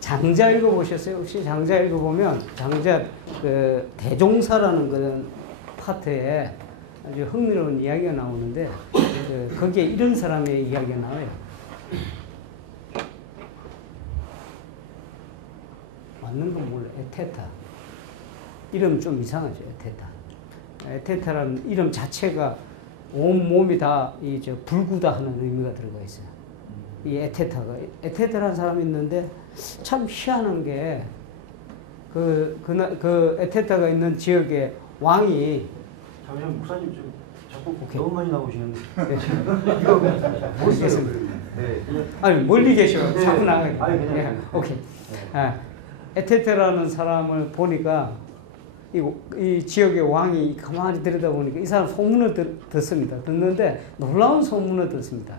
장자 읽어보셨어요? 혹시 장자 읽어보면 장자 그 대종사라는 그런 파트에 아주 흥미로운 이야기가 나오는데 거기에 이런 사람의 이야기가 나와요. 맞는 건 몰라. 에테타. 이름 좀 이상하죠. 에테타. 에테타라는 이름 자체가 온 몸이 다 불구다 하는 의미가 들어가 있어요. 이 에테타라는 사람이 있는데 참 희한한 게 그 에테타가 있는 지역에 왕이 잠시만 목사님 좀 자꾸 너무 많이 나오시는데 이거 모르겠습니다. 네. 아니 멀리 계셔. 네. 자꾸 나가게. 아니 그냥. 네. 오케이. 네. 에테타라는 사람을 보니까 이 지역의 왕이 가만히 들여다보니까 이 사람 소문을 듣습니다. 듣는데 놀라운 소문을 듣습니다.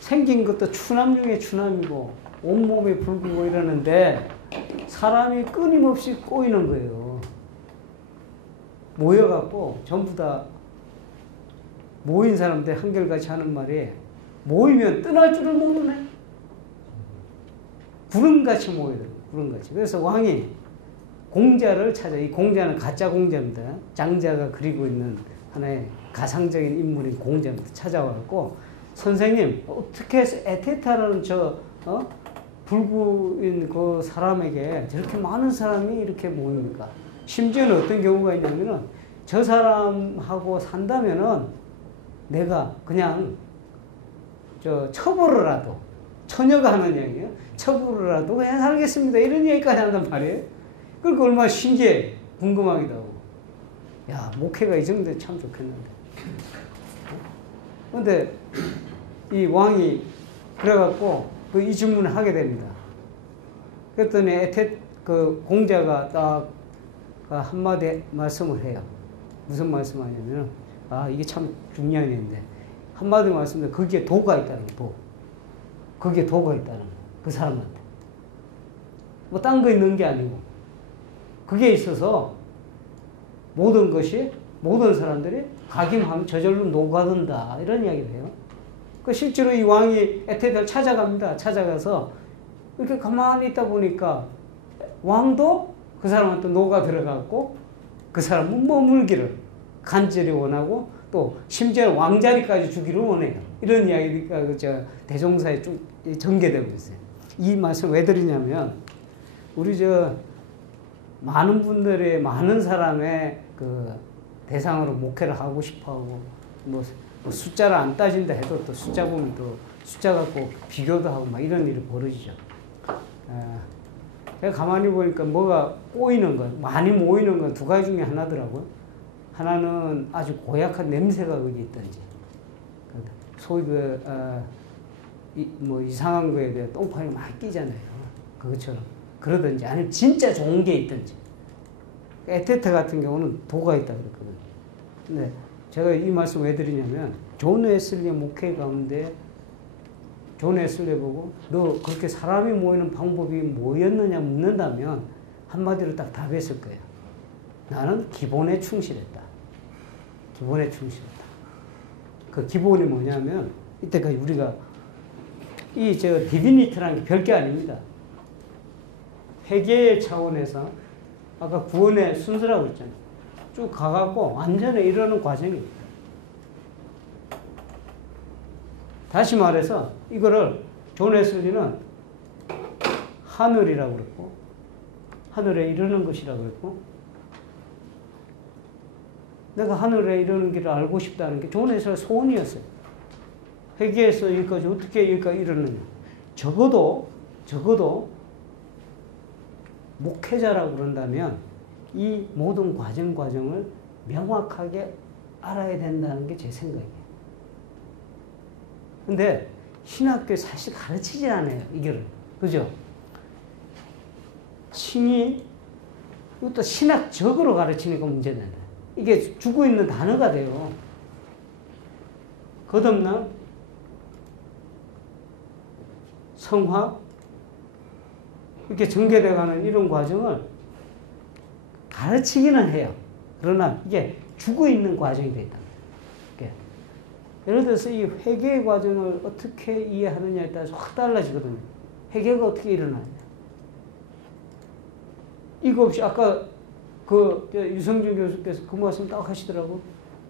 생긴 것도 추남 중에 추남이고 온몸에 붉고 이러는데 사람이 끊임없이 꼬이는 거예요. 모여갖고 전부 다 모인 사람들 한결같이 하는 말이 모이면 떠날 줄을 모르네. 구름같이 모여들어요. 구름같이. 그래서 왕이 공자를 찾아. 이 공자는 가짜 공자입니다. 장자가 그리고 있는 하나의 가상적인 인물인 공자입니다. 찾아와갖고 선생님 어떻게 해서 에테타라는 불구인 그 사람에게 저렇게 많은 사람이 이렇게 모입니까? 심지어는 어떤 경우가 있냐면은 저 사람하고 산다면은 내가 그냥 처벌을라도 처녀가 하는 얘기예요. 처벌을라도 그냥 살겠습니다. 이런 얘기까지 한단 말이에요. 그러니까 얼마나 신기해. 궁금하기도 하고. 야, 목회가 이 정도면 참 좋겠는데. 근데 이 왕이 그래갖고 이 질문을 하게 됩니다. 그랬더니 그 공자가 딱 한마디 말씀을 해요. 무슨 말씀 하냐면, 이게 참 중요한 얘기인데, 한마디 말씀인데, 거기에 도가 있다는 거, 도. 거기에 도가 있다는 거, 그 사람한테. 뭐, 딴 거 있는 게 아니고, 그게 있어서 모든 것이, 모든 사람들이 각임하면 저절로 녹아든다. 이런 이야기를 해요. 실제로 이 왕이 에테타를 찾아갑니다. 찾아가서 이렇게 가만히 있다 보니까 왕도 그 사람한테 녹아 들어갔고 그 사람은 머물기를 간절히 원하고 또 심지어 왕자리까지 주기를 원해요. 이런 이야기가 대종사에 쭉 전개되고 있어요. 이 말씀을 왜 드리냐면 우리 많은 분들이 많은 사람의 그 대상으로 목회를 하고 싶어하고 뭐 숫자를 안 따진다 해도 또 숫자 보면 또 숫자 갖고 비교도 하고 막 이런 일이 벌어지죠. 제가 가만히 보니까 뭐가 꼬이는 건, 많이 모이는 건 두 가지 중에 하나더라고요. 하나는 아주 고약한 냄새가 거기 있든지, 소위 뭐 이상한 거에 대해 똥파리 많이 끼잖아요. 그것처럼. 그러든지, 아니면 진짜 좋은 게 있든지. 에테타 같은 경우는 도가 있다 그랬거든요. 근데 제가 이 말씀 왜 드리냐면, 존 웨슬리 목회 가운데 존 웨슬리 보고 너 그렇게 사람이 모이는 방법이 뭐였느냐 묻는다면 한마디로 딱 답했을 거예요. 나는 기본에 충실했다. 기본에 충실했다. 그 기본이 뭐냐면 이때까지 우리가 이 디비니티라는 게 별게 아닙니다. 회개의 차원에서 아까 구원의 순서라고 했잖아요. 쭉 가갖고 완전히 이러는 과정입니다. 다시 말해서 이거를 존 웨슬리는 하늘이라고 그랬고 하늘에 이르는 것이라고 그랬고 내가 하늘에 이르는 길을 알고 싶다는 게 존 웨슬리의 소원이었어요. 회개에서 여기까지 어떻게 여기까지 이르느냐. 적어도 목회자라고 그런다면 이 모든 과정을 명확하게 알아야 된다는 게 제 생각이에요. 근데 신학교에 사실 가르치지 않아요. 이거를. 그죠? 이것도 신학적으로 가르치니까 문제는 이게 죽어 있는 단어가 돼요. 거듭남, 성화, 이렇게 전개돼가는 이런 과정을 가르치기는 해요. 그러나 이게 죽어 있는 과정이 되다. 예를 들어서 이 회계 과정을 어떻게 이해하느냐에 따라서 확 달라지거든요. 회계가 어떻게 일어나냐. 이거 없이 아까 유성준 교수께서 그 말씀 딱 하시더라고.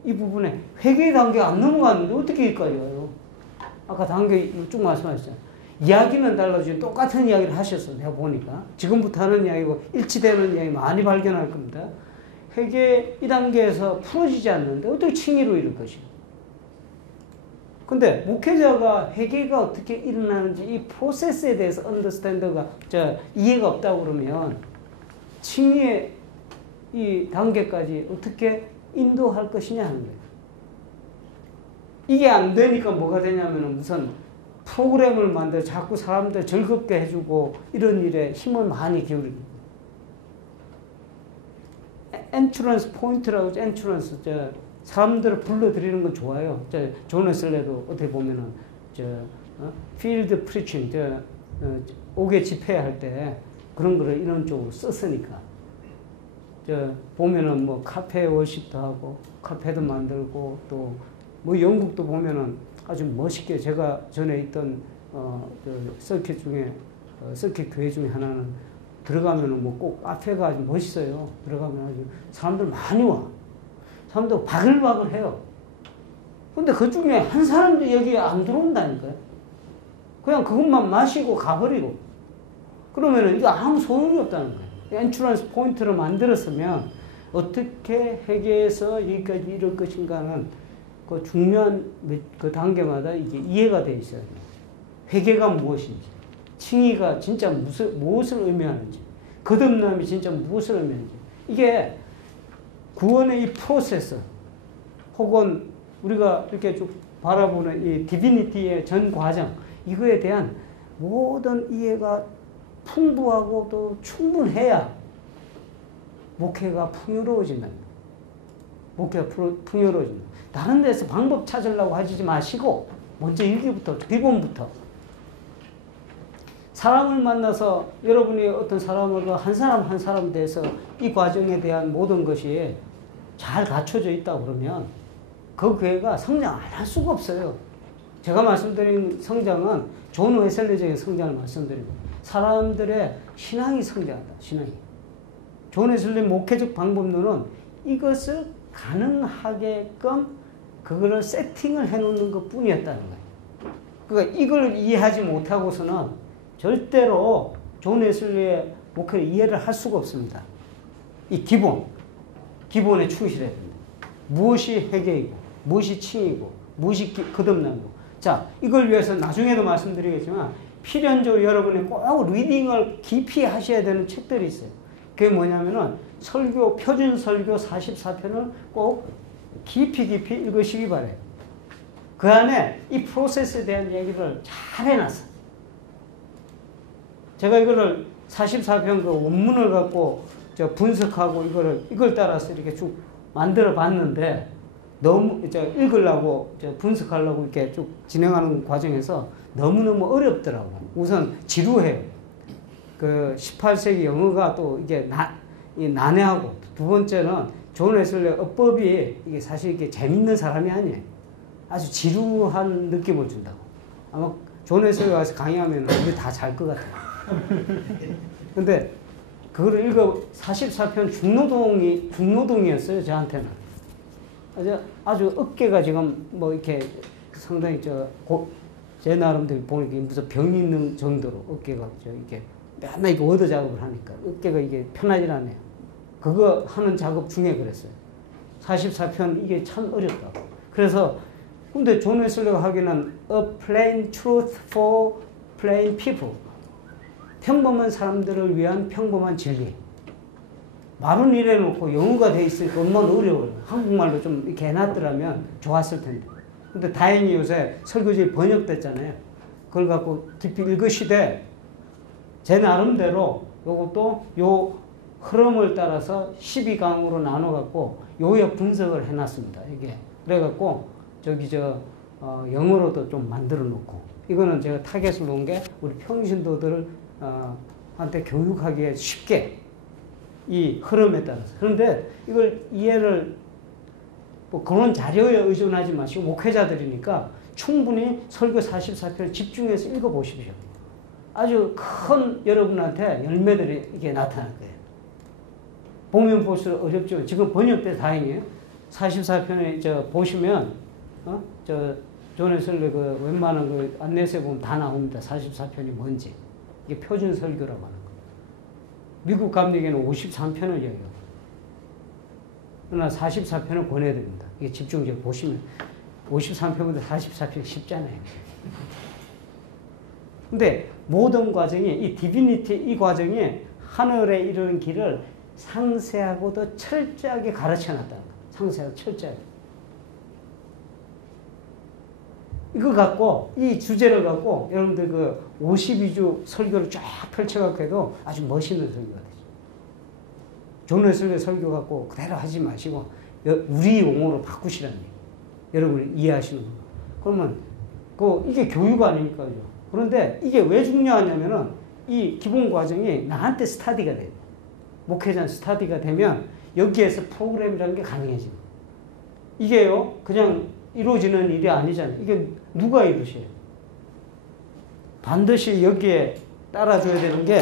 이 부분에 회계 단계가 안 넘어갔는데 어떻게 여기까지 와요? 아까 단계 쭉 말씀하셨잖아요. 이야기는 달라지고 똑같은 이야기를 하셨어. 내가 보니까. 지금부터 하는 이야기고 일치되는 이야기 많이 발견할 겁니다. 회계 2단계에서 풀어지지 않는데 어떻게 칭의로 이룰 것이고. 근데 목회자가 회계가 어떻게 일어나는지 이 프로세스에 대해서 언더스탠드가 이해가 없다고 그러면 칭의의 이 단계까지 어떻게 인도할 것이냐 하는 거예요. 이게 안 되니까 뭐가 되냐면은 무슨 프로그램을 만들어 자꾸 사람들 즐겁게 해주고 이런 일에 힘을 많이 기울이고. 엔트런스 포인트라고 엔트런스 사람들을 불러들이는 건 좋아요. 존 웨슬레도 어떻게 보면은 필드 프리칭 5개 집회할 때 그런 거를 이런 쪽으로 썼으니까. 보면은 뭐 카페 워십도 하고 카페도 만들고 또 뭐 영국도 보면은 아주 멋있게 제가 전에 있던 서킷 중에 서킷 교회 중에 하나는 들어가면은 뭐 꼭 카페가 아주 멋있어요. 들어가면 아주 사람들 많이 와. 사람들 바글바글 해요. 근데 그 중에 한 사람도 여기 안 들어온다니까요. 그냥 그것만 마시고 가버리고. 그러면은 이거 아무 소용이 없다는 거예요. 엔트런스 포인트를 만들었으면 어떻게 회계에서 여기까지 이럴 것인가는 그 중요한 그 단계마다 이게 이해가 돼 있어야 돼요. 회계가 무엇인지, 칭의가 진짜 무엇을 의미하는지, 거듭남이 진짜 무엇을 의미하는지. 이게 구원의 이 프로세스, 혹은 우리가 이렇게 쭉 바라보는 이 디비니티의 전 과정, 이거에 대한 모든 이해가 풍부하고 또 충분해야 목회가 풍요로워진답니다. 목회가 풍요로워진다. 다른 데서 방법 찾으려고 하지 마시고 먼저 일기부터, 기본부터. 사람을 만나서 여러분이 어떤 사람을 한 사람 한 사람 대해서 이 과정에 대한 모든 것이 잘 갖춰져 있다 그러면 그 교회가 성장 안 할 수가 없어요. 제가 말씀드린 성장은 존 웨슬리적인 성장을 말씀드리고 사람들의 신앙이 성장한다. 신앙이. 존 웨슬리 목회적 방법론은 이것을 가능하게끔 그거를 세팅을 해놓는 것 뿐이었다는 거예요. 그러니까 이걸 이해하지 못하고서는 절대로 존 웨슬리의 목회를 이해를 할 수가 없습니다. 이 기본에 충실해야 됩니다. 무엇이 회개이고, 무엇이 칭이고, 무엇이 거듭남이고. 자, 이걸 위해서 나중에도 말씀드리겠지만 필연적으로 여러분이 꼭 리딩을 깊이 하셔야 되는 책들이 있어요. 그게 뭐냐면은 표준 설교 44편을 꼭 깊이 읽으시기 바래요. 그 안에 이 프로세스에 대한 얘기를 잘 해놨어요. 제가 이거를 44편 그 원문을 갖고 분석하고 이걸 따라서 이렇게 쭉 만들어 봤는데 너무 읽으려고 분석하려고 이렇게 쭉 진행하는 과정에서 너무너무 어렵더라고요. 우선 지루해요. 그 18세기 영어가 또 이게 난해하고 두 번째는 존 웨슬리 어법이 이게 사실 이게 재밌는 사람이 아니에요. 아주 지루한 느낌을 준다고. 아마 존 웨슬리 와서 강의하면 우리 다 잘 것 같아요. 근데 그거를 읽어 44편 중노동이었어요, 저한테는. 아주 어깨가 지금 뭐 이렇게 상당히 제 나름대로 보니까 무슨 병이 있는 정도로 어깨가 이렇게 맨날 이렇게 워드 작업을 하니까 어깨가 이게 편하지 않네요. 그거 하는 작업 중에 그랬어요. 44편 이게 참 어렵다고. 그래서 근데 존 웨슬리가 하기는 A plain truth for plain people. 평범한 사람들을 위한 평범한 진리. 말은 이래 놓고 영어가 돼 있으니까 얼마나 어려워요. 한국말로 좀 이렇게 해놨더라면 좋았을 텐데. 근데 다행히 요새 설교집이 번역됐잖아요. 그걸 갖고 깊이 읽으시되 제 나름대로 요것도 요 흐름을 따라서 12강으로 나눠갖고 요약 분석을 해놨습니다. 이게. 그래갖고 영어로도 좀 만들어 놓고 이거는 제가 타겟을 놓은 게 우리 평신도들을 한테 교육하기에 쉽게 이 흐름에 따라서. 그런데 이걸 이해를 뭐 그런 자료에 의존하지 마시고 목회자들이니까 충분히 설교 44편을 집중해서 읽어보십시오. 아주 큰 여러분한테 열매들이 이게 나타날 거예요. 보면 볼수록 어렵죠. 지금 번역돼 다행이에요. 44편에 보시면 존의 설교 그 웬만한 그 안내서에 보면 다 나옵니다. 44편이 뭔지. 이게 표준 설교라고 하는 거예요. 미국 감리교는 53편을 얘기해요. 그러나 44편을 권해드립니다. 이게 집중적으로 보시면 53편보다 44편이 쉽잖아요. 근데 모든 과정이 이 디비니티 이 과정이 하늘에 이르는 길을 상세하고도 철저하게 가르쳐놨다는 거예요. 상세하고 철저하게. 이거 갖고 이 주제를 갖고 여러분들 그 52주 설교를 쫙 펼쳐갖고 해도 아주 멋있는 설교가 되죠. 존 웨슬리 설교 갖고 그대로 하지 마시고 우리 용어로 바꾸시라는 얘기예요. 여러분이 이해하시는 거. 그러면 이게 교육 아닙니까? 그런데 이게 왜 중요하냐면은 이 기본 과정이 나한테 스타디가 돼요. 목회자 스타디가 되면 여기에서 프로그램이라는 게 가능해져요. 이게요, 그냥 이루어지는 일이 아니잖아요. 이게 누가 이루셔요? 반드시 여기에 따라줘야 되는 게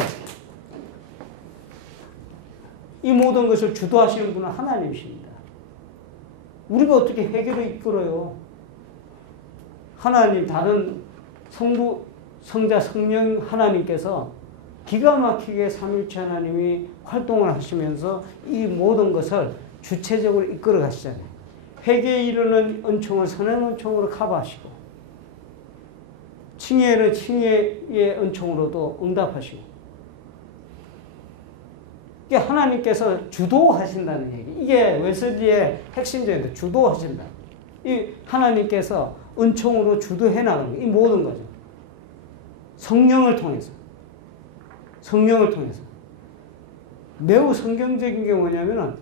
이 모든 것을 주도하시는 분은 하나님이십니다. 우리가 어떻게 회개를 이끌어요? 하나님, 다른 성부, 성자, 성령 하나님께서 기가 막히게 삼위일체 하나님이 활동을 하시면서 이 모든 것을 주체적으로 이끌어 가시잖아요. 회개에 이르는 은총을 선한 은총으로 커버하시고 칭의에는 칭의의 은총으로도 응답하시고 이게 하나님께서 주도하신다는 얘기. 이게 웨슬리의 핵심적인데 주도하신다. 이 하나님께서 은총으로 주도해 나가는 거. 이 모든 거죠. 성령을 통해서. 성령을 통해서. 매우 성경적인 게 뭐냐면은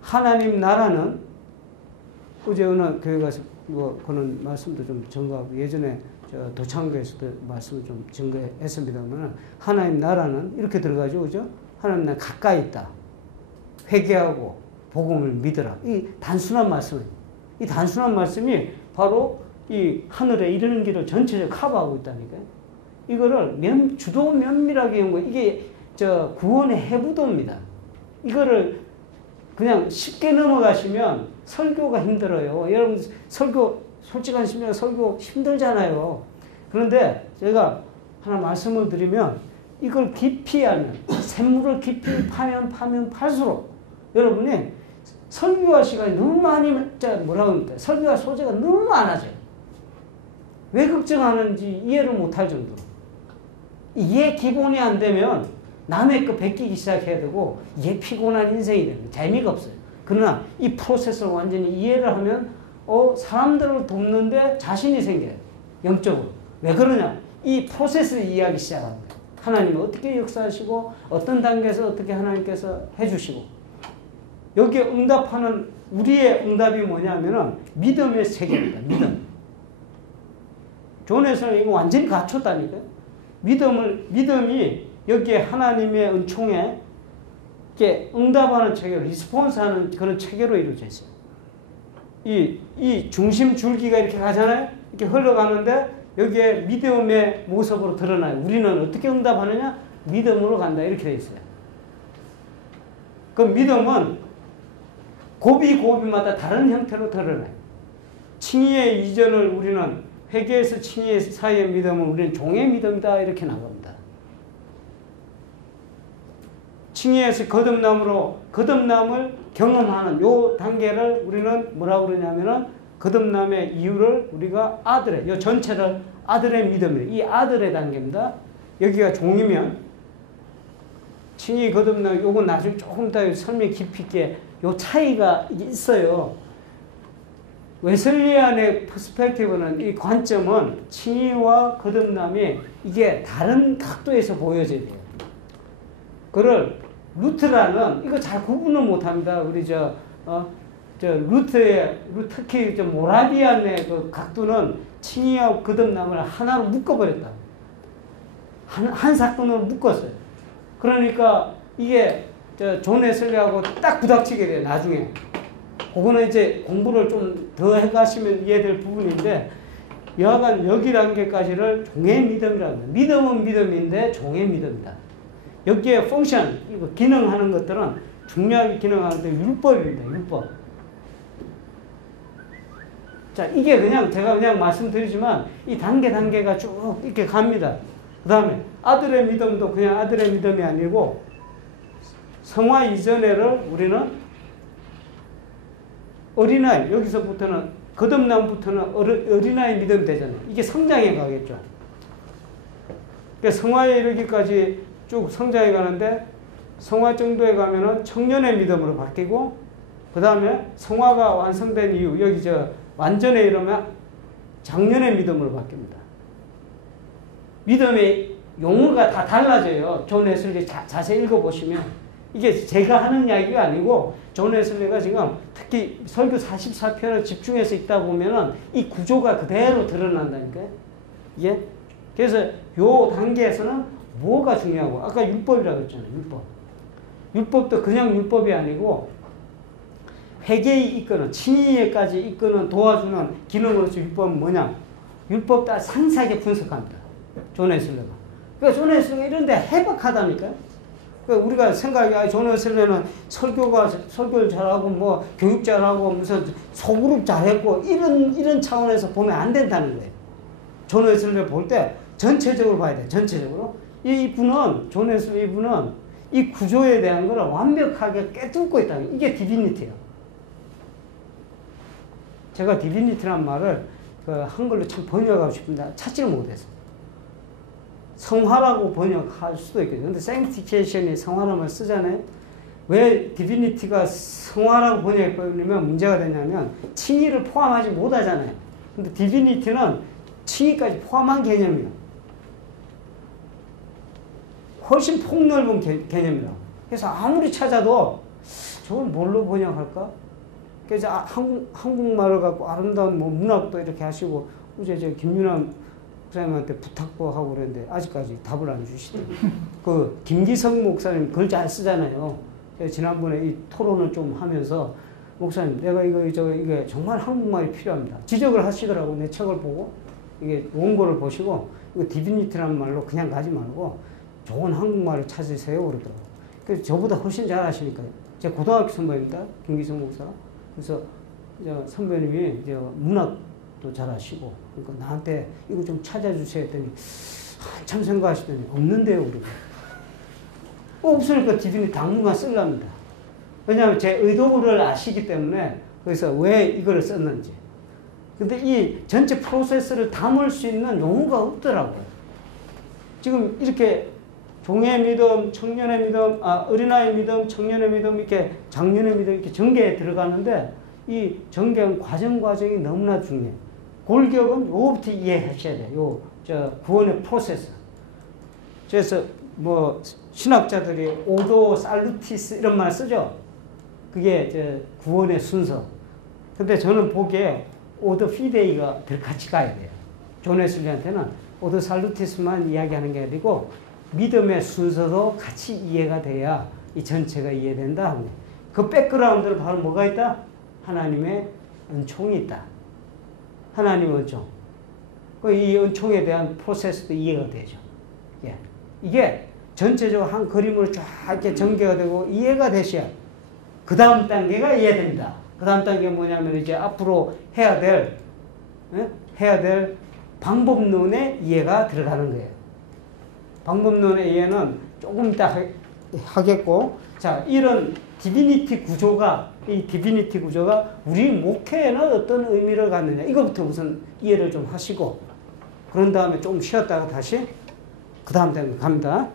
하나님 나라는 어제 어느 교회 가서 그런 말씀도 좀 전가하고 예전에 도창교에서도 말씀을 좀 전가했습니다만 하나님 나라는 이렇게 들어가죠. 그죠? 하나님 나라 가까이 있다. 회개하고 복음을 믿으라. 이 단순한 말씀이에요. 이 단순한 말씀이 바로 이 하늘에 이르는 길을 전체적으로 커버하고 있다니까요. 이거를 주도 면밀하게 한 거, 이게 구원의 해부도입니다. 이거를 그냥 쉽게 넘어가시면 설교가 힘들어요. 여러분, 설교, 솔직한 심령 설교 힘들잖아요. 그런데 제가 하나 말씀을 드리면 이걸 깊이 알면, 샘물을 깊이 파면 팔수록 여러분이 설교할 시간이 너무 많이, 뭐라고 합니까? 설교할 소재가 너무 많아져요. 왜 걱정하는지 이해를 못할 정도로. 이해 기본이 안 되면 남의 거 베끼기 시작해야 되고 이게 피곤한 인생이 됩니다. 재미가 없어요. 그러나 이 프로세스를 완전히 이해를 하면 사람들을 돕는데 자신이 생겨요. 영적으로. 왜 그러냐? 이 프로세스를 이해하기 시작합니다. 하나님이 어떻게 역사하시고 어떤 단계에서 어떻게 하나님께서 해주시고 여기에 응답하는 우리의 응답이 뭐냐면은 믿음의 세계입니다. 믿음. 존 웨슬리는 이거 완전히 갖췄다니까요. 믿음이 여기에 하나님의 은총에 이렇게 응답하는 체계로, 리스폰스하는 그런 체계로 이루어져 있어요. 이 중심 줄기가 이렇게 가잖아요. 이렇게 흘러가는데 여기에 믿음의 모습으로 드러나요. 우리는 어떻게 응답하느냐? 믿음으로 간다. 이렇게 돼 있어요. 그 믿음은 고비마다 다른 형태로 드러나요. 칭의의 이전을 우리는 회개에서 칭의 사이의 믿음은 우리는 종의 믿음이다. 이렇게 나갑니다. 칭의에서 거듭남을 경험하는 요 단계를 우리는 뭐라고 그러냐면은 거듭남의 이유를 우리가 요 전체를 아들의 믿음이에요. 이 아들의 단계입니다. 여기가 종이면 칭의 거듭남 요건 나중에 조금 더 설명 깊이 있게 요 차이가 있어요. 웨슬리안의 퍼스펙티브는 이 관점은 칭의와 거듭남이 이게 다른 각도에서 보여져야 돼요. 그걸 루트라는 이거 잘 구분을 못합니다. 우리 특히 모라비안의 그 각도는 칭의와 거듭남을 하나로 묶어버렸다. 한 사건으로 묶었어요. 그러니까 이게 존 웨슬리하고 딱 부닥치게 돼요. 나중에 그거는 이제 공부를 좀 더 해가시면 이해될 부분인데, 여하간 여기 단계까지를 종의 믿음이라고 합니다. 믿음은 믿음인데 종의 믿음이다. 여기에 펑션, 이거 기능하는 것들은 중요하게 기능하는데 율법입니다. 율법. 자, 이게 그냥 제가 그냥 말씀드리지만 이 단계가 쭉 이렇게 갑니다. 그 다음에 아들의 믿음도 그냥 아들의 믿음이 아니고 성화 이전에를 우리는 어린아이, 여기서부터는 거듭남부터는 어린아이 믿음이 되잖아요. 이게 성장해 가겠죠. 그러니까 성화에 이르기까지 쭉 성장해 가는데 성화 정도에 가면은 청년의 믿음으로 바뀌고, 그 다음에 성화가 완성된 이후 여기 완전에 이르면 장년의 믿음으로 바뀝니다. 믿음의 용어가 다 달라져요. 존 웨슬리 자세히 읽어보시면. 이게 제가 하는 이야기가 아니고 존 웨슬리가 지금 특히 설교 44편을 집중해서 읽다 보면은 이 구조가 그대로 드러난다니까요. 예? 그래서 요 단계에서는 뭐가 중요하고, 아까 율법이라고 했잖아요. 율법. 율법도 그냥 율법이 아니고 회개에 이끄는, 칭의에까지 이끄는 도와주는 기능으로서 율법은 뭐냐? 율법 다 상세하게 분석합니다. 존 웨슬리가. 그러니까 존 웨슬리가 이런데 해박하다니까요. 그러니까 우리가 생각이, 존 웨슬리는 설교를 잘하고 뭐 교육 잘하고 무슨 소그룹 잘했고 이런 차원에서 보면 안 된다는 거예요. 존 웨슬리를 볼 때 전체적으로 봐야 돼. 전체적으로. 존 웨슬리 이분은 이 구조에 대한 걸 완벽하게 꿰뚫고 있다는, 이게 디비니티예요. 제가 디비니티란 말을 한글로 참 번역하고 싶은데 찾지를 못해서. 성화라고 번역할 수도 있거든요. 근데 sanctification이 성화라는 말 쓰잖아요. 왜 디비니티가 성화라고 번역해버리면 문제가 되냐면 칭의를 포함하지 못하잖아요. 근데 디비니티는 칭의까지 포함한 개념이에요. 훨씬 폭넓은 개념이라고. 그래서 아무리 찾아도 저걸 뭘로 번역할까? 그래서 한국말을 갖고 아름다운 뭐 문학도 이렇게 하시고, 어제 김윤환 목사님한테 부탁도 하고 그랬는데 아직까지 답을 안 주시더라고요. 김기성 목사님 글 잘 쓰잖아요. 지난번에 이 토론을 좀 하면서 목사님, 내가 이게 정말 한국말이 필요합니다. 지적을 하시더라고. 내 책을 보고 이게 원고를 보시고 이거 디비니티라는 말로 그냥 가지 말고 좋은 한국말을 찾으세요 그러더라고요. 그래서 저보다 훨씬 잘 아시니까요. 제 고등학교 선배입니다. 김기성 목사. 그래서 선배님이 문학도 잘 아시고, 그러니까 나한테 이거 좀 찾아주세요 했더니 한참 생각하시더니 없는데요, 우리가. 없으니까 디비니 당분간 쓸랍니다. 왜냐하면 제 의도를 아시기 때문에, 그래서 왜 이거를 썼는지. 근데 이 전체 프로세스를 담을 수 있는 용어가 없더라고요. 지금 이렇게 종의 믿음, 청년의 믿음, 어린아이 믿음, 청년의 믿음, 이렇게 장년의 믿음, 이렇게 전개에 들어가는데, 이 전개는 과정이 너무나 중요해요. 골격은 요거부터 이해하셔야 돼요. 구원의 프로세스. 그래서 뭐 신학자들이 오도 살루티스 이런 말 쓰죠. 그게 구원의 순서. 근데 저는 보기에 오더 피데이가 더 같이 가야 돼요. 존 웨슬리한테는 오더 살루티스만 이야기하는 게 아니고 믿음의 순서도 같이 이해가 돼야 이 전체가 이해된다. 그 백그라운드를 바로 뭐가 있다? 하나님의 은총이 있다. 하나님의 은총. 이 은총에 대한 프로세스도 이해가 되죠. 예. 이게 전체적으로 한 그림으로 쫙 이렇게 전개가 되고 이해가 되셔야 그 다음 단계가 이해됩니다. 그 다음 단계가 뭐냐면 이제 앞으로 해야 될 방법론의 이해가 들어가는 거예요. 방법론의 이해는 조금 이따 하겠고, 자, 이런 디비니티 구조가 우리 목회에는 어떤 의미를 갖느냐, 이거부터 우선 이해를 좀 하시고, 그런 다음에 좀 쉬었다가 다시 그 다음 단계 갑니다.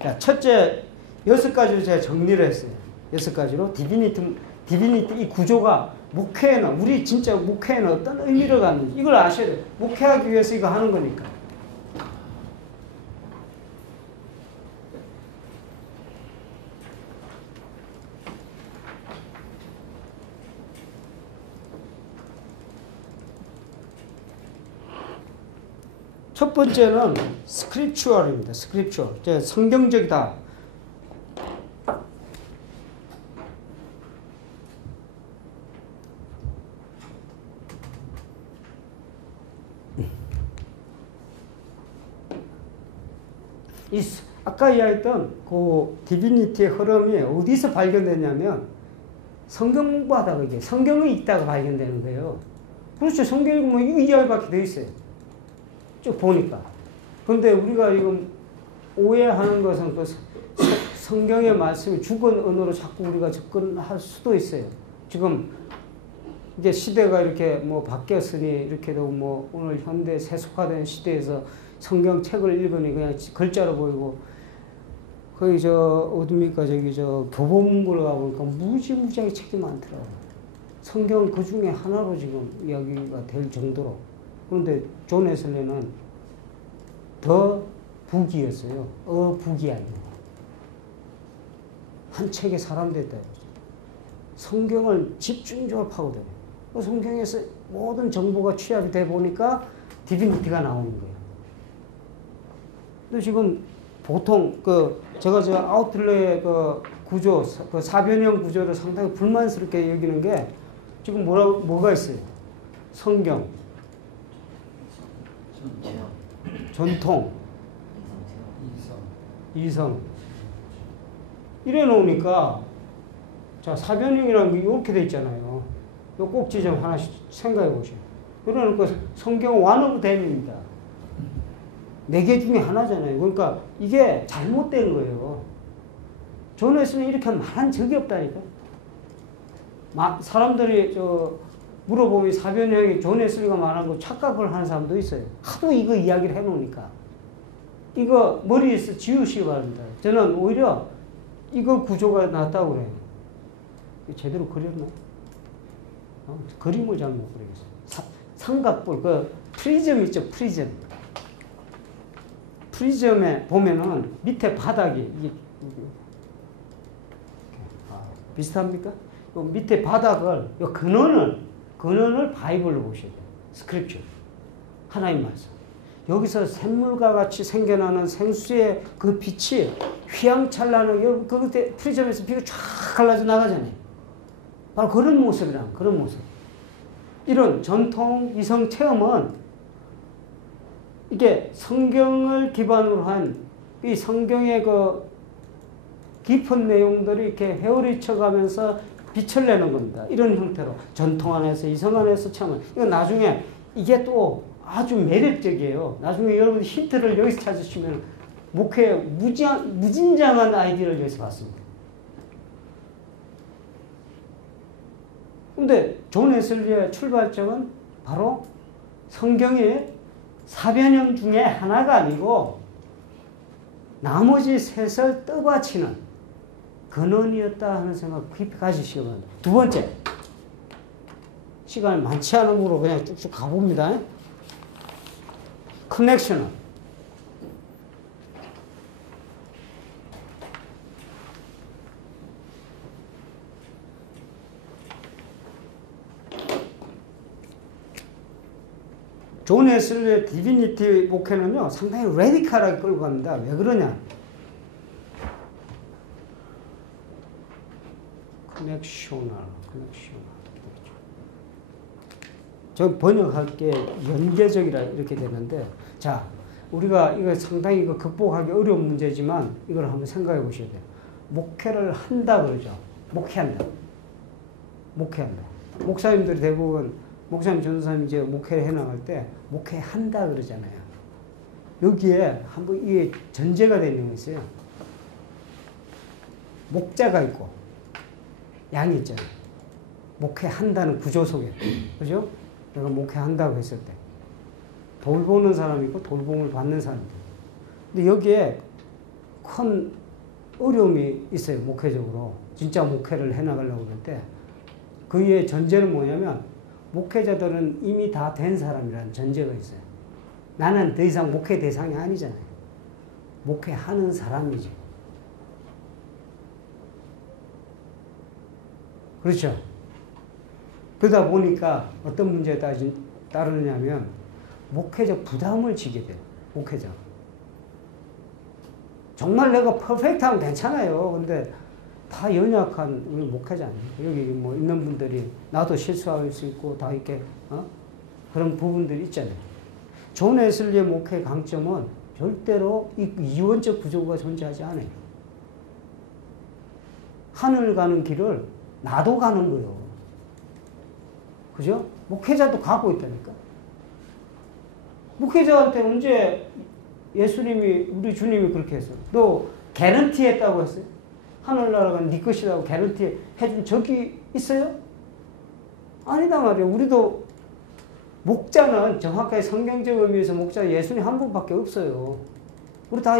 자, 첫째 6가지로 제가 정리를 했어요. 6가지로 디비니티 이 구조가 목회에는, 우리 진짜 목회에는 어떤 의미를 갖는지 이걸 아셔야 돼요. 목회하기 위해서 이거 하는 거니까. 첫 번째는 스크립추얼입니다. 스크립추얼. 성경적이다. 아까 이야기했던 그 디비니티의 흐름이 어디서 발견되냐면 성경 공부하다가 이게 성경에 있다가 발견되는 거예요. 그렇죠. 성경이 뭐 이 이야기밖에 돼 있어요. 쭉 보니까. 근데 우리가 지금 오해하는 것은 그 성경의 말씀이 죽은 언어로 자꾸 우리가 접근할 수도 있어요. 지금 이게 시대가 이렇게 뭐 바뀌었으니 이렇게도 뭐 오늘 현대 세속화된 시대에서 성경책을 읽으니 그냥 글자로 보이고 거기 어딥니까 저기 교보문고를 가보니까 무지무지하게 책이 많더라고요. 성경 그 중에 하나로 지금 이야기가 될 정도로. 그런데 존 웨슬리는 더 북이었어요. 북이 아니고. 한 책에 사람 됐다. 성경을 집중적으로 파고들어요. 성경에서 모든 정보가 취합이 돼 보니까 디비니티가 나오는 거예요. 근데 지금 보통 제가 아웃틀러의 구조, 사변형 구조를 상당히 불만스럽게 여기는 게 지금 뭐가 있어요? 성경, 전통, 이성. 이래 놓으니까, 자, 사변형이라는 게 이렇게 돼 있잖아요. 요 꼭지 좀 하나씩 생각해 보세요. 그러니까 성경 one of them입니다. 4개 중에 하나잖아요. 그러니까 이게 잘못된 거예요. 존 웨슬리는 이렇게 말한 적이 없다니까. 사람들이 물어보면 사변형이 존 웨슬리가 말한 거 착각을 하는 사람도 있어요. 하도 이거 이야기를 해놓으니까. 이거 머리에서 지우시기 바랍니다. 저는 오히려 이거 구조가 낫다고 그래요. 제대로 그렸나? 그림을 잘못 그리겠어요. 삼각뿔, 프리즘 있죠, 프리즘. 프리즘에 보면은 밑에 바닥이, 이게, 비슷합니까? 요 밑에 바닥을, 요 근원을 바이블로 보셔야 돼요. 스크립처. 하나님 말씀. 여기서 샘물과 같이 생겨나는 생수의 그 빛이 휘황찬란하게, 그 프리즘에서 빛이 쫙 갈라져 나가잖아요. 바로 그런 모습이란, 그런 모습. 이런 전통 이성 체험은 이게 성경을 기반으로 한 이 성경의 깊은 내용들이 이렇게 회오리쳐 가면서 빛을 내는 겁니다. 이런 형태로. 전통 안에서, 이성 안에서 체험은. 이건 나중에 이게 또 아주 매력적이에요. 나중에 여러분 힌트를 여기서 찾으시면 목회에 무진장한 아이디어를 여기서 봤습니다. 근데 존 웨슬리의 출발점은 바로 성경의 사변형 중에 하나가 아니고 나머지 셋을 떠받치는 근원이었다 하는 생각 깊이 가지시기 바랍니다. 두 번째, 시간이 많지 않으므로 그냥 쭉쭉 가봅니다. 커넥션은 존 웨슬리의 디비니티 목회는요, 상당히 레디컬하게 끌고 갑니다. 왜 그러냐? 커넥셔널. 저 번역할 게 연계적이라 이렇게 되는데, 자, 우리가 이거 상당히 이거 극복하기 어려운 문제지만 이걸 한번 생각해 보셔야 돼요. 목회를 한다 그러죠. 목회한다. 목사님들이 대부분 목사님, 전도사님 이제 목회를 해나갈 때 목회한다 그러잖아요. 여기에 한번 이게 전제가 되는 게 있어요. 목자가 있고 양이 있잖아요. 목회한다는 구조 속에. 그죠? 내가 목회한다고 했을 때. 돌보는 사람이 있고 돌봄을 받는 사람이 있고. 근데 여기에 큰 어려움이 있어요. 목회적으로. 진짜 목회를 해나가려고 그럴 때. 그의 전제는 뭐냐면 목회자들은 이미 다 된 사람이라는 전제가 있어요. 나는 더 이상 목회 대상이 아니잖아요. 목회하는 사람이지. 그렇죠? 그러다 보니까 어떤 문제가 따르느냐면 목회적 부담을 지게 돼요. 목회자. 정말 내가 퍼펙트하면 괜찮아요. 근데 다 연약한 우리 목회자 아니에요. 여기 뭐 있는 분들이 나도 실수할 수 있고 다 이렇게 그런 부분들이 있잖아요. 존 웨슬리의 목회 강점은 절대로 이원적 구조가 존재하지 않아요. 하늘 가는 길을 나도 가는 거예요. 그죠? 목회자도 가고 있다니까. 목회자한테 언제 예수님이, 우리 주님이 그렇게 했어요. 너 개런티 했다고 했어요? 하늘나라가 네 것이라고 개런티 해준 적이 있어요? 아니다 말이에요. 우리도 목자는 정확하게 성경적 의미에서 목자 예수님 한 분밖에 없어요. 우리 다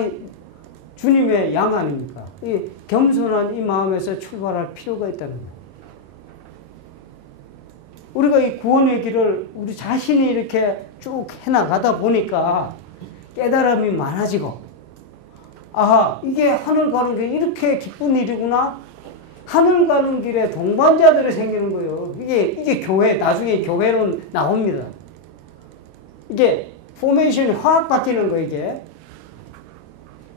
주님의 양 아닙니까? 이 겸손한 이 마음에서 출발할 필요가 있다는 거예요. 우리가 이 구원의 길을 우리 자신이 이렇게 쭉 해나가다 보니까 깨달음이 많아지고, 아하, 이게 하늘 가는 게 이렇게 기쁜 일이구나. 하늘 가는 길에 동반자들이 생기는 거예요. 이게 교회, 나중에 교회로 나옵니다. 이게 포메이션이 확 바뀌는 거, 이게.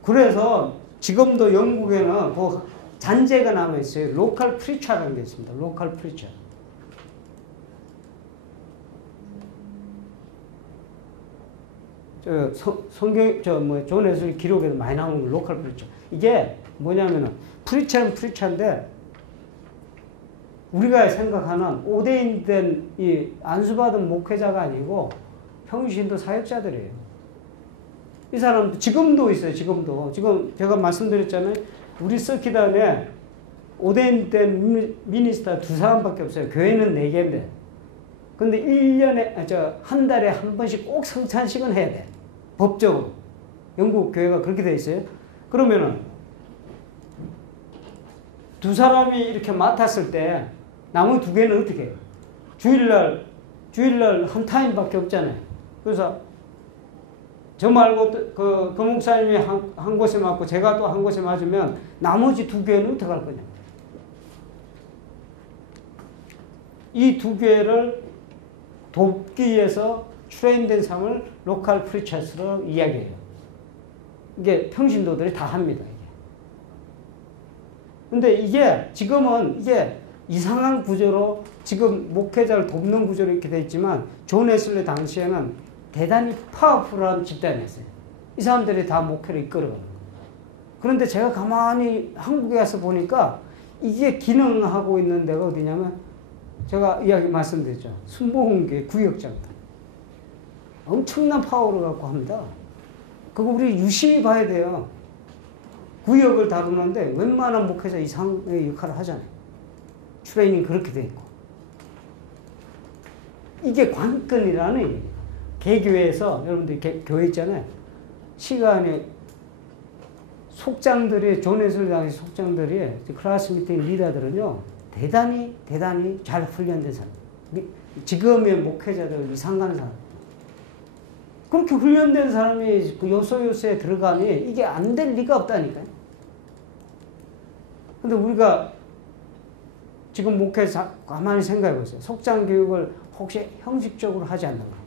그래서 지금도 영국에는 그 잔재가 남아있어요. 로컬 프리처라는 게 있습니다. 로컬 프리처. 성경, 존 웨슬리 기록에도 많이 나오는 로컬 프리처. 이게 뭐냐면은, 프리처는 프리처인데, 우리가 생각하는 오데인된 이 안수받은 목회자가 아니고, 평신도 사역자들이에요. 이 사람도 지금도 있어요, 지금도. 지금 제가 말씀드렸잖아요. 우리 서킷 안에 오데인된 미니스터 2사람밖에 없어요. 교회는 4개인데. 근데 1년에, 한 달에 한 번씩 꼭 성찬식은 해야 돼. 법적으로. 영국 교회가 그렇게 돼 있어요. 그러면은, 2사람이 이렇게 맡았을 때, 나머지 2개는 어떻게 해요? 주일날 한 타임밖에 없잖아요. 그래서, 저 말고 그 목사님이 한 곳에 맞고, 제가 또 한 곳에 맞으면, 나머지 2개는 어떻게 할 거냐? 이 2개를 돕기 위해서 트레인된 사람을 로컬 프리처스로 이야기해요. 이게 평신도들이 다 합니다. 근데 이게 지금은 이게 이상한 구조로 지금 목회자를 돕는 구조로 이렇게 돼 있지만 존 웨슬리 당시에는 대단히 파워풀한 집단이었어요. 이 사람들이 다 목회를 이끌어가는 거예요. 그런데 제가 가만히 한국에 와서 보니까 이게 기능하고 있는 데가 어디냐면 제가 이야기 말씀드렸죠. 순복음교회 구역장들. 엄청난 파워를 갖고 합니다. 그거 우리 유심히 봐야 돼요. 구역을 다루는데 웬만한 목회자 이상의 역할을 하잖아요. 트레이닝 그렇게 돼 있고. 이게 관건이라는 얘기예요. 개교회에서 여러분들 교회 있잖아요. 시간에 속장들이 존 웨슬리 당시 속장들이 클래스 미팅 리더들은요. 대단히 잘 훈련된 사람. 지금의 목회자들 이상 가는 사람. 그렇게 훈련된 사람이 그 요소요소에 들어가면 이게 안 될 리가 없다니까요. 근데 우리가 지금 목회자 가만히 생각해 보세요. 속장 교육을 혹시 형식적으로 하지 않는가?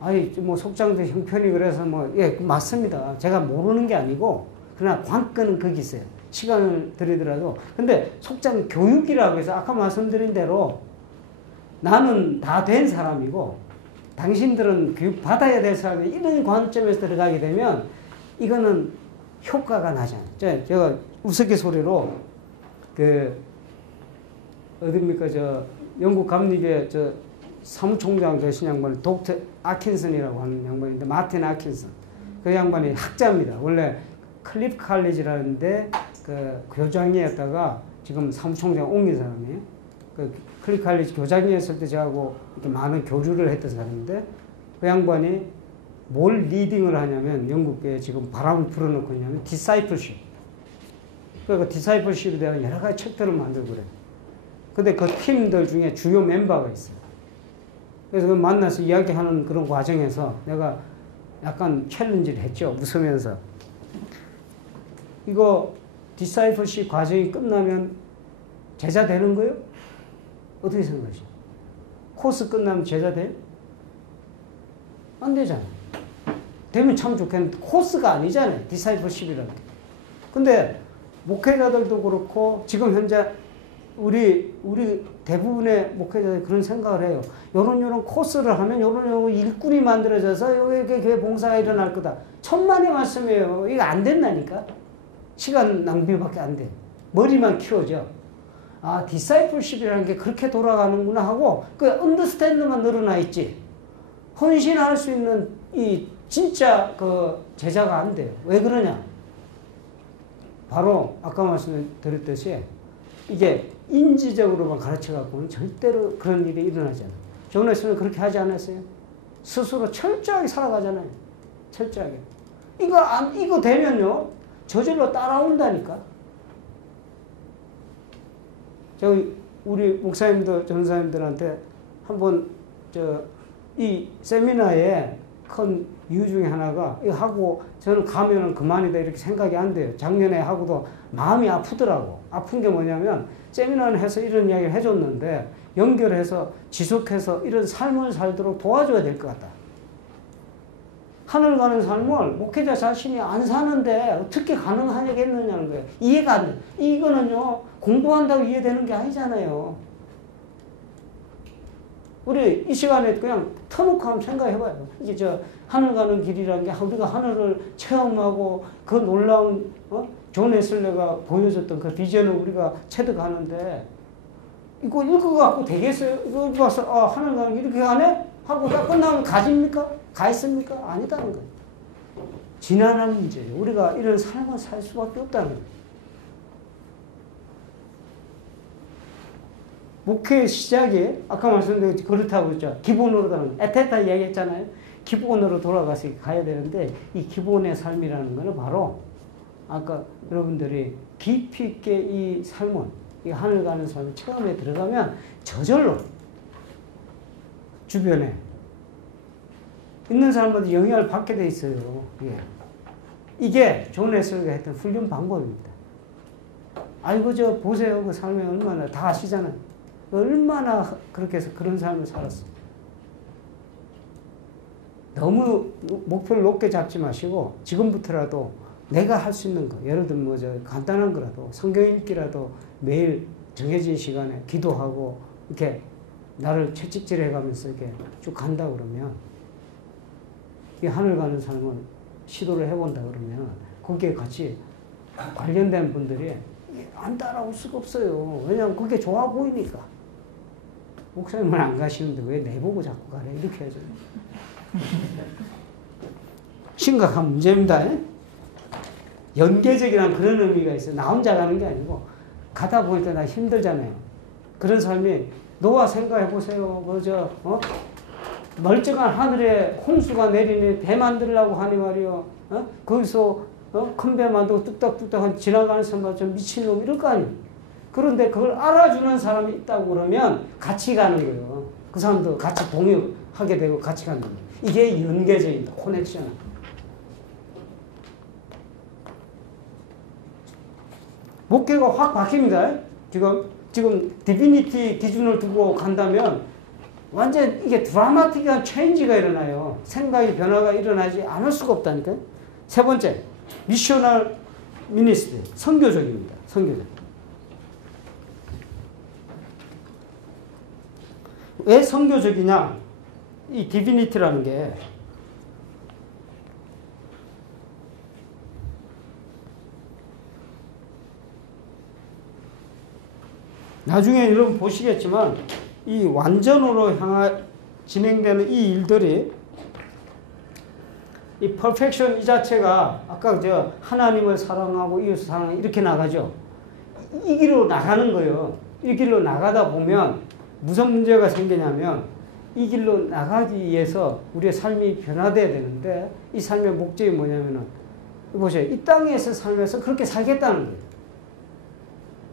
아니, 뭐 속장도 형편이 그래서 예, 맞습니다. 제가 모르는 게 아니고, 그러나 관건은 거기 있어요. 시간을 들이더라도. 근데 속장 교육이라고 해서 아까 말씀드린 대로 나는 다 된 사람이고, 당신들은 교육 받아야 될 사람이 이런 관점에서 들어가게 되면 이거는 효과가 나지 않아요. 제가 우스갯소리로 어딥니까, 영국 감리교회 사무총장 되신 양반이 독터 아킨슨이라고 하는 양반인데, 마틴 아킨슨. 그 양반이 학자입니다. 원래 클리프 칼리지라는데 교장이었다가 지금 사무총장 옮긴 사람이에요. 클리프 칼리지 교장이었을 때 저하고 이렇게 많은 교류를 했던 사람인데, 그 양반이 뭘 리딩을 하냐면 영국에 지금 바람을 불어넣고 있냐면 디사이플십. 그러니까 디사이플십에 대한 여러 가지 책들을 만들고 그래요. 근데 그 팀들 중에 주요 멤버가 있어요. 그래서 만나서 이야기하는 그런 과정에서 내가 약간 챌린지를 했죠. 웃으면서. 이거 디사이플십 과정이 끝나면 제자 되는 거예요? 어떻게 생각하시죠? 코스 끝나면 제자 돼요? 안 되잖아요. 되면 참 좋겠는데 코스가 아니잖아요. 디사이플십이라는 게. 근데 목회자들도 그렇고 지금 현재 우리 대부분의 목회자들이 그런 생각을 해요. 요런 코스를 하면 요런 일꾼이 만들어져서 여기 교회 봉사가 일어날 거다. 천만의 말씀이에요. 이거 안 된다니까. 시간 낭비밖에 안 돼. 머리만 키워져. 아, 디사이플십이라는 게 그렇게 돌아가는구나 하고 그 언더스탠드만 늘어나 있지. 헌신할 수 있는 이 진짜 그 제자가 안 돼요. 왜 그러냐? 바로 아까 말씀드렸듯이 이게 인지적으로만 가르쳐갖고는 절대로 그런 일이 일어나지 않아요. 존 웨슬리는 그렇게 하지 않았어요? 스스로 철저하게 살아가잖아요. 철저하게. 이거 되면요, 저절로 따라온다니까. 우리 목사님들, 전사님들한테 한번 이 세미나에 큰 이유 중에 하나가 이거 하고 저는 가면은 그만이다 이렇게 생각이 안 돼요. 작년에 하고도 마음이 아프더라고. 아픈 게 뭐냐면 세미나를 해서 이런 이야기를 해줬는데 연결해서 지속해서 이런 삶을 살도록 도와줘야 될 것 같다. 하늘 가는 삶을 목회자 자신이 안 사는데 어떻게 가능하겠느냐는 거예요. 이해가 안 돼. 이거는요, 공부한다고 이해되는 게 아니잖아요. 우리 이 시간에 그냥 터놓고 한번 생각해봐요. 이게 하늘 가는 길이라는 게 우리가 하늘을 체험하고 그 놀라운, 존 웨슬리가 보여줬던 그 비전을 우리가 체득하는데 이거 읽어갖고 되겠어요? 이거 읽어서 하늘 가는 길 이렇게 가네? 하고 다 끝나면 가집니까? 가 있습니까? 아니다는 거예요. 지난한 문제예요. 우리가 이런 삶을 살 수밖에 없다는 거예요. 목회의 시작이 아까 말씀드린 그렇다고 했죠. 기본으로 가는 에테타 이야기했잖아요. 기본으로 돌아가서 가야 되는데 이 기본의 삶이라는 거는 바로 아까 여러분들이 깊이 있게 이 삶은 이 하늘 가는 삶을 처음에 들어가면 저절로 주변에 있는 사람마다 영향을 받게 돼 있어요. 예. 이게 존 웨슬리가 했던 훈련 방법입니다. 아이고 보세요. 그 삶에 얼마나 다 아시잖아요. 얼마나 그렇게 해서 그런 삶을 살았어. 너무 목표를 높게 잡지 마시고 지금부터라도 내가 할 수 있는 거, 예를 들면 간단한 거라도 성경 읽기라도 매일 정해진 시간에 기도하고 이렇게 나를 채찍질해 가면서 이렇게 쭉 간다 그러면 이 하늘 가는 삶을 시도를 해본다 그러면 거기에 같이 관련된 분들이 안 따라올 수가 없어요. 왜냐하면 그게 좋아 보이니까. 목사님은 안 가시는데 왜 내보고 자꾸 가래? 이렇게 해줘요. 심각한 문제입니다. 연계적이라는 그런 의미가 있어요. 나 혼자 가는 게 아니고 가다 보니까 나 힘들잖아요. 그런 삶이 노아 생각해 보세요. 멀쩡한 하늘에 홍수가 내리니 배 만들려고 하니 말이요. 거기서 큰 배 만들고 뚝딱뚝딱 지나가는 사람마다 좀 미친놈 이럴 거 아니에요. 그런데 그걸 알아주는 사람이 있다고 그러면 같이 가는 거예요. 그 사람도 같이 동요하게 되고 같이 가는 거예요. 이게 연계적인 커넥션. 목회가 확 바뀝니다. 지금 디비니티 기준을 두고 간다면 완전 이게 드라마틱한 체인지가 일어나요. 생각의 변화가 일어나지 않을 수가 없다니까요. 세 번째, 미셔널 미니스트리, 선교적입니다. 선교적. 왜 선교적이냐? 이 디비니티라는 게 나중에 여러분 보시겠지만 이 완전으로 진행되는 이 일들이 이 퍼펙션 이 자체가 아까 하나님을 사랑하고 이웃을 사랑하고 이렇게 나가죠. 이 길로 나가는 거예요. 이 길로 나가다 보면 무슨 문제가 생기냐면 이 길로 나가기 위해서 우리의 삶이 변화돼야 되는데 이 삶의 목적이 뭐냐면은 보세요. 이 땅에서 살면서 그렇게 살겠다는 거예요.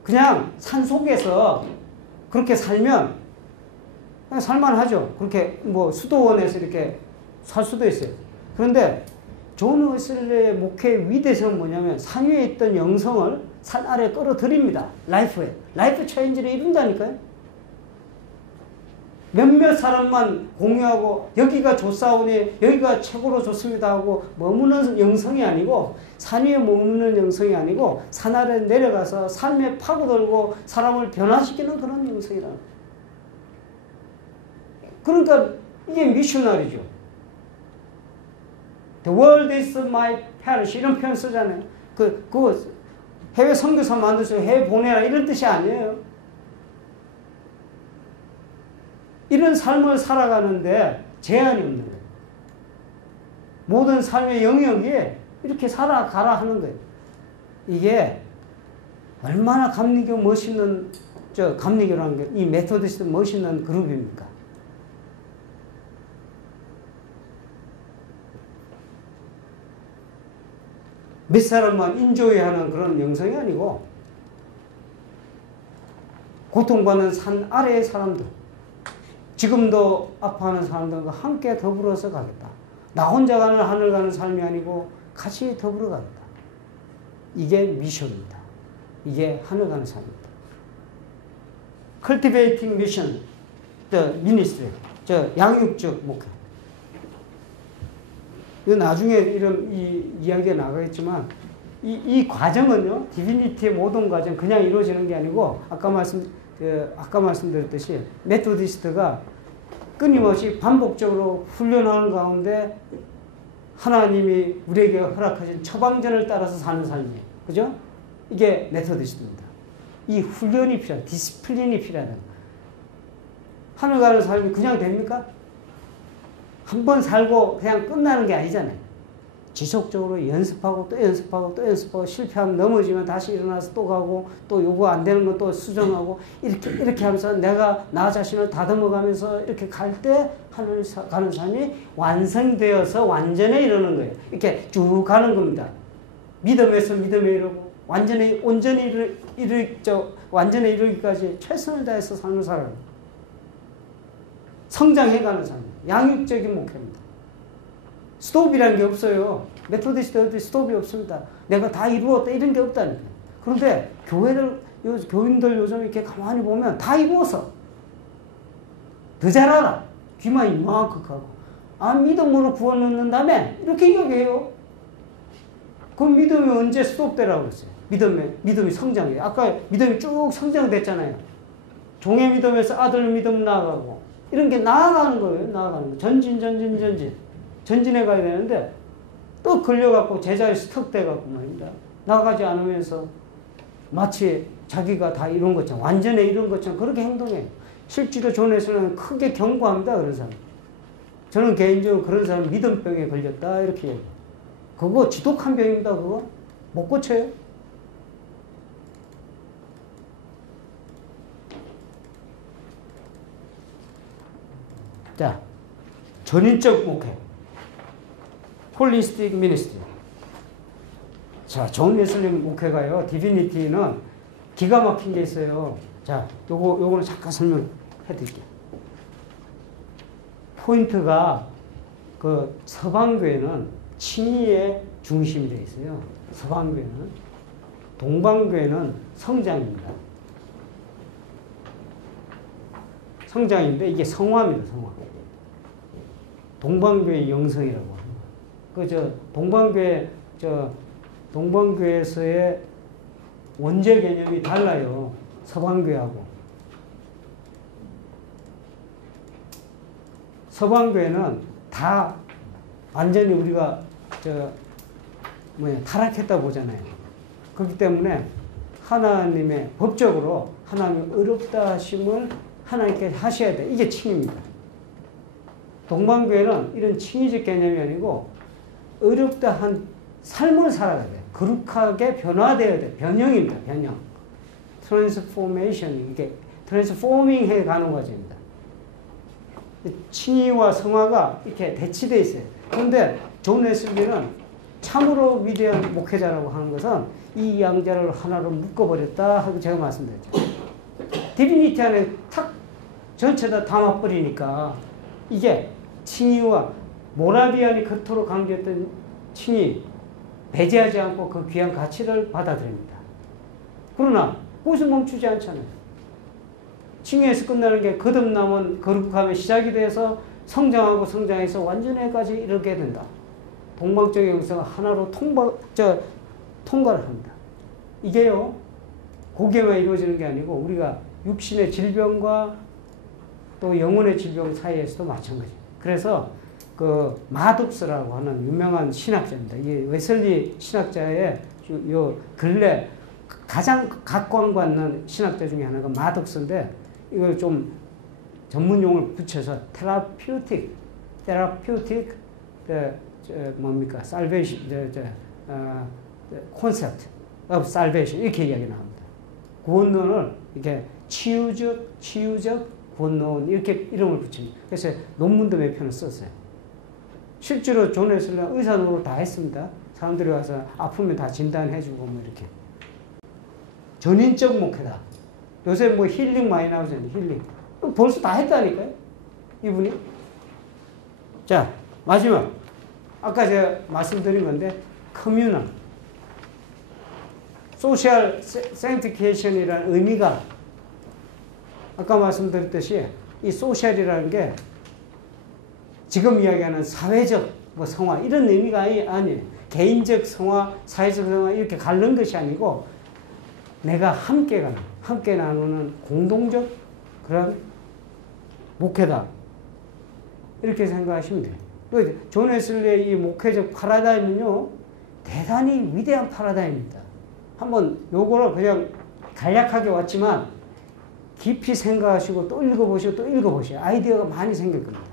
그냥 산속에서 그렇게 살면 그냥 살만하죠. 그렇게 수도원에서 이렇게 살 수도 있어요. 그런데 존 웨슬리의 목회의 위대성은 뭐냐면 산 위에 있던 영성을 산 아래에 끌어들입니다. 라이프 체인지를 이룬다니까요. 몇몇 사람만 공유하고 여기가 좋사오니 여기가 최고로 좋습니다 하고 머무는 영성이 아니고 산 위에 머무는 영성이 아니고 산 아래 내려가서 삶에 파고들고 사람을 변화시키는 그런 영성이라는 거예요. 그러니까 이게 미셔너리죠. The world is my parish 이런 표현 쓰잖아요. 그거 해외 선교사 만들어서 해외 보내라 이런 뜻이 아니에요. 이런 삶을 살아가는데 제한이 없는 거예요. 모든 삶의 영역에 이렇게 살아가라 하는 거예요. 이게 얼마나 감리교 멋있는, 감리교라는 게 이 메토디스트 멋있는 그룹입니까? 몇 사람만 인조해하는 그런 영성이 아니고 고통받는 산 아래의 사람들, 지금도 아파하는 사람들과 함께 더불어서 가겠다. 나 혼자 가는 하늘 가는 삶이 아니고 같이 더불어 가겠다. 이게 미션입니다. 이게 하늘 가는 삶입니다. Cultivating Mission, Ministry, 양육적 목회. 이거 나중에 이런 이야기가 나가겠지만 이 과정은요, 디비니티의 모든 과정 그냥 이루어지는 게 아니고 아까 말씀드렸듯이 메토디스트가 끊임없이 반복적으로 훈련하는 가운데 하나님이 우리에게 허락하신 처방전을 따라서 사는 삶이에요. 그죠? 이게 메토디스트입니다. 이 훈련이 필요하다. 디스플린이 필요하다. 하늘 가는 삶이 그냥 됩니까? 한 번 살고 그냥 끝나는 게 아니잖아요. 지속적으로 연습하고 또 연습하고 또 연습하고 실패하면 넘어지면 다시 일어나서 또 가고 또 요거 안 되는 건 또 수정하고 이렇게 하면서 내가 나 자신을 다듬어가면서 이렇게 갈 때 하늘 가는 삶이 완성되어서 완전에 이르는 거예요. 이렇게 쭉 가는 겁니다. 믿음에서 믿음에 이르고 온전히 완전에 이르기까지 최선을 다해서 사는 사람. 성장해가는 삶. 양육적인 목회입니다. 스톱이라는 게 없어요. 메토디스트들 스톱이 없습니다. 내가 다 이루었다 이런 게 없다니까요. 그런데 교인들 요즘 이렇게 가만히 보면 다 이루어서 더 잘하라. 귀만 이만큼 하고 믿음으로 구원 얻는다며 이렇게 이야기해요. 그 믿음이 언제 스톱되라고 그랬어요. 믿음이 성장해요. 아까 믿음이 쭉 성장됐잖아요. 종의 믿음에서 아들 믿음 나아가고 이런 게 나아가는 거예요. 나아가는 거. 전진해 가야 되는데 또 걸려갖고 제자리 스톱돼갖고 말입니다. 나가지 않으면서 마치 자기가 다 이룬 것처럼 완전히 이룬 것처럼 그렇게 행동해요. 실제로 존에서는 크게 경고합니다. 그런 사람. 저는 개인적으로 그런 사람 믿음병에 걸렸다 이렇게 얘기해요. 그거 지독한 병입니다. 그거 못 고쳐요. 자, 전인적 목회. 홀리스틱 미니스트리. 자, 존 웨슬리 목회가요. 디비니티는 기가 막힌 게 있어요. 자, 요거는 잠깐 설명해 드릴게요. 포인트가 그 서방교회는 칭의의 중심이 되어 있어요. 서방교회는. 동방교회는 성장입니다. 성장인데 이게 성화입니다. 성화. 동방교회 영성이라고 합니다. 동방교회에서의 원죄 개념이 달라요. 서방교회하고. 서방교회는 다 완전히 우리가 타락했다고 보잖아요. 그렇기 때문에 하나님의 법적으로 하나님의 어렵다 하심을 하나님께 하셔야 돼. 이게 칭의입니다. 동방교회는 이런 칭의적 개념이 아니고 어렵다 한 삶을 살아가야 돼. 거룩하게 변화되어야 돼. 변형입니다. 변형. 트랜스포메이션. 이게 트랜스포밍 해 가는 과정입니다. 칭의와 성화가 이렇게 대치되어 있어요. 그런데 존 웨슬리는 참으로 위대한 목회자라고 하는 것은 이 양자를 하나로 묶어버렸다 하고 제가 말씀드렸죠. 디비니티 안에 탁 전체 다 담아버리니까 이게 칭의와 모라비안이 그토록 강조했던 칭의 배제하지 않고 그 귀한 가치를 받아들입니다. 그러나 거기서 멈추지 않잖아요. 칭의에서 끝나는 게 거듭남은 거룩함의 시작이 돼서 성장하고 성장해서 완전에까지 이르게 된다. 동방적 영성은 하나로 통과를 합니다. 이게요, 고개만 이루어지는 게 아니고 우리가 육신의 질병과 또 영혼의 질병 사이에서도 마찬가지예요. 그래서 그 마독스라고 하는 유명한 신학자입니다. 이 웨슬리 신학자의 요 근래 가장 각광받는 신학자 중에 하나가 마독스인데 이걸 좀 전문 용어를 붙여서 테라퓨틱 뭡니까 salvation concept of salvation 이렇게 이야기 나옵니다. 구원론을 이렇게 치유적 구원론 이렇게 이름을 붙입니다. 그래서 논문도 몇 편을 썼어요. 실제로 존 웨슬리는 의사 노릇 다 했습니다. 사람들이 와서 아프면 다 진단해주고 뭐 이렇게. 전인적 목회다. 요새 뭐 힐링 많이 나오잖아요. 힐링. 벌써 다 했다니까요. 이분이. 자, 마지막. 아까 제가 말씀드린 건데 커뮤널. 소셜 생티케이션이라는 의미가 아까 말씀드렸듯이 이 소셜이라는 게 지금 이야기하는 사회적 뭐 성화 이런 의미가 아니에요. 개인적 성화, 사회적 성화 이렇게 가르는 것이 아니고 내가 함께 나누는 공동적 그런 목회다. 이렇게 생각하시면 돼요. 존 웨슬리의 이 목회적 파라다임은요, 대단히 위대한 파라다임입니다. 한번 요거를 그냥 간략하게 왔지만 깊이 생각하시고 또 읽어보시고 아이디어가 많이 생길 겁니다.